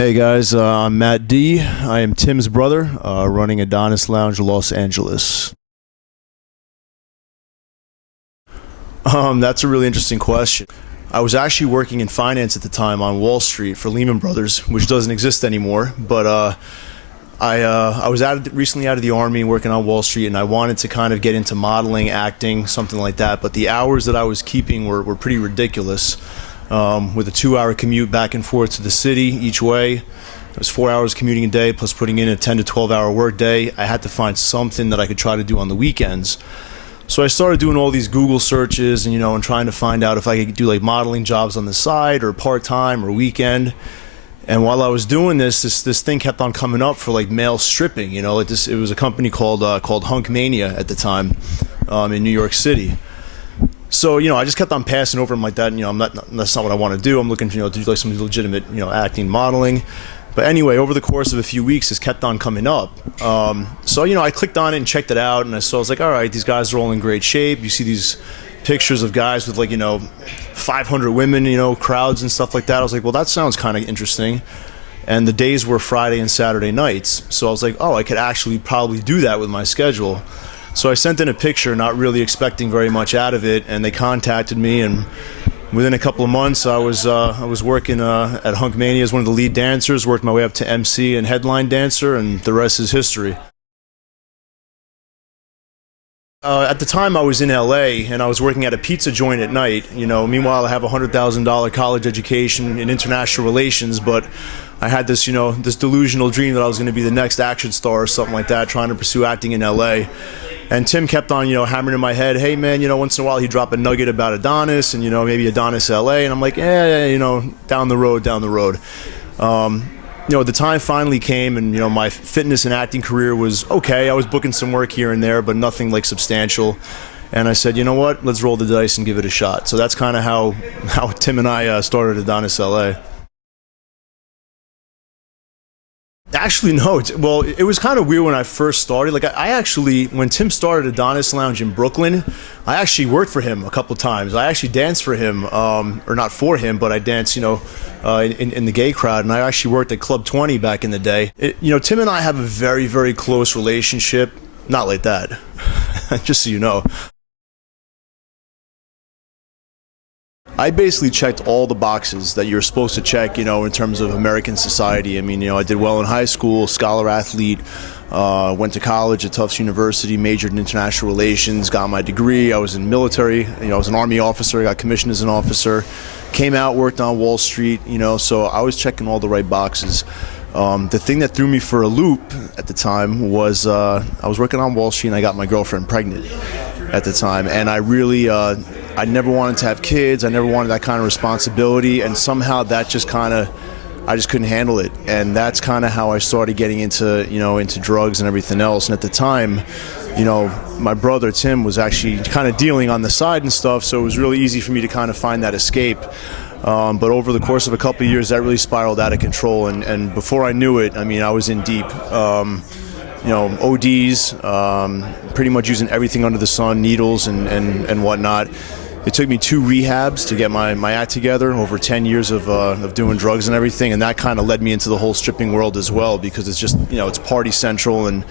Hey guys, I'm Matt D. I am Tim's brother, running Adonis Lounge, Los Angeles. That's a really interesting question. I was actually working in finance at the time on Wall Street for Lehman Brothers, which doesn't exist anymore. But I was recently out of the Army working on Wall Street, and I wanted to kind of get into modeling, acting, something like that. But the hours that I was keeping were pretty ridiculous. With a 2-hour commute back and forth to the city each way. It was 4 hours commuting a day plus putting in a 10 to 12 hour work day. I had to find something that I could try to do on the weekends. So I started doing all these Google searches and trying to find out if I could do like modeling jobs on the side or part-time or weekend. And while I was doing this thing kept on coming up for like male stripping. It was a company called Hunk Mania at the time in New York City. So, I just kept on passing over them like that. And, that's not what I want to do. I'm looking, to do like some legitimate, acting, modeling. But anyway, over the course of a few weeks, this kept on coming up. So, I clicked on it and checked it out. And I was like, all right, these guys are all in great shape. You see these pictures of guys with like, 500 women, crowds and stuff like that. I was like, well, that sounds kind of interesting. And the days were Friday and Saturday nights. So I was like, oh, I could actually probably do that with my schedule. So I sent in a picture, not really expecting very much out of it, and they contacted me. And within a couple of months, I was working at Hunk Mania as one of the lead dancers, worked my way up to MC and headline dancer, and the rest is history. At the time, I was in L.A. and I was working at a pizza joint at night. Meanwhile, I have a $100,000 college education in international relations, but I had this, this delusional dream that I was going to be the next action star or something like that, trying to pursue acting in L.A. And Tim kept on, hammering in my head, hey man, once in a while he'd drop a nugget about Adonis and, maybe Adonis L.A. And I'm like, down the road. The time finally came and, my fitness and acting career was okay. I was booking some work here and there, but nothing like substantial. And I said, you know what, let's roll the dice and give it a shot. So that's kind of how Tim and I started Adonis L.A. Actually, no. It was kind of weird when I first started. Like, I actually, when Tim started Adonis Lounge in Brooklyn, I actually worked for him a couple times. I actually danced for him, or not for him, but I danced, in the gay crowd. And I actually worked at Club 20 back in the day. Tim and I have a very, very close relationship. Not like that, just so you know. I basically checked all the boxes that you're supposed to check, in terms of American society. I mean, I did well in high school, scholar athlete, went to college at Tufts University, majored in international relations, got my degree. I was in military, I was an Army officer, got commissioned as an officer, came out, worked on Wall Street, so I was checking all the right boxes. The thing that threw me for a loop at the time was I was working on Wall Street and I got my girlfriend pregnant at the time, and I really I never wanted to have kids. I never wanted that kind of responsibility, and somehow that just I just couldn't handle it. And that's kind of how I started getting into into drugs and everything else. And at the time, my brother Tim was actually kind of dealing on the side and stuff, so it was really easy for me to kind of find that escape. But over the course of a couple of years, that really spiraled out of control, and before I knew it, I was in deep. ODs, pretty much using everything under the sun, needles and whatnot. It took me 2 rehabs to get my act together, over 10 years of doing drugs and everything, and that kind of led me into the whole stripping world as well, because it's just, it's party central, and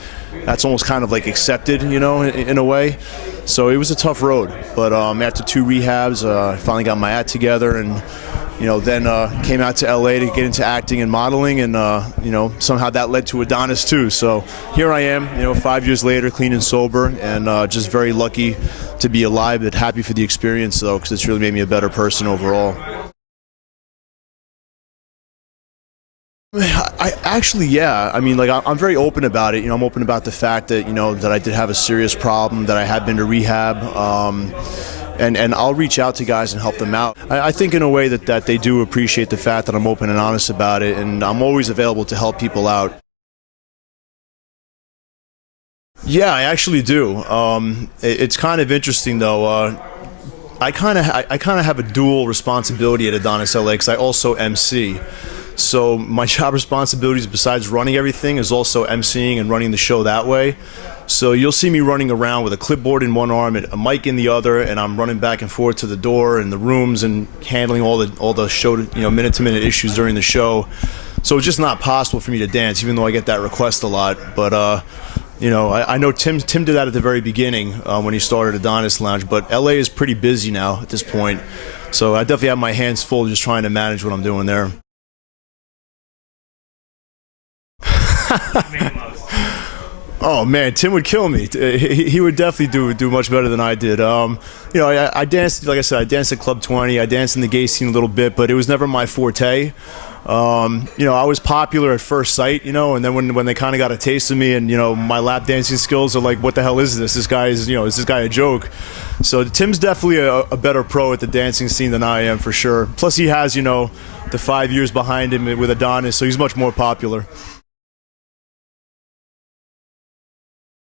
that's almost kind of like accepted, in a way. So it was a tough road, but after 2 rehabs, I finally got my act together, and then came out to L.A. to get into acting and modeling, and somehow that led to Adonis too. So here I am, 5 years later, clean and sober, and just very lucky to be alive, but happy for the experience though, because it's really made me a better person overall. I actually, yeah. I'm very open about it. I'm open about the fact that that I did have a serious problem, that I had been to rehab. And I'll reach out to guys and help them out. I think in a way that they do appreciate the fact that I'm open and honest about it, and I'm always available to help people out. Yeah, I actually do. It's kind of interesting though. I kind of have a dual responsibility at Adonis L.A. because I also MC. So my job responsibilities, besides running everything, is also MCing and running the show that way. So you'll see me running around with a clipboard in one arm and a mic in the other, and I'm running back and forth to the door and the rooms and handling all the show, minute-to-minute issues during the show. So it's just not possible for me to dance, even though I get that request a lot. But I know Tim did that at the very beginning when he started Adonis Lounge. But LA is pretty busy now at this point, so I definitely have my hands full just trying to manage what I'm doing there. Oh man, Tim would kill me. He would definitely do much better than I did. I danced, like I said, I danced at Club 20. I danced in the gay scene a little bit, but it was never my forte. I was popular at first sight, and then when they kind of got a taste of me, and my lap dancing skills are like, what the hell is this? This guy is this guy a joke? So Tim's definitely a better pro at the dancing scene than I am for sure. Plus he has the 5 years behind him with Adonis, so he's much more popular.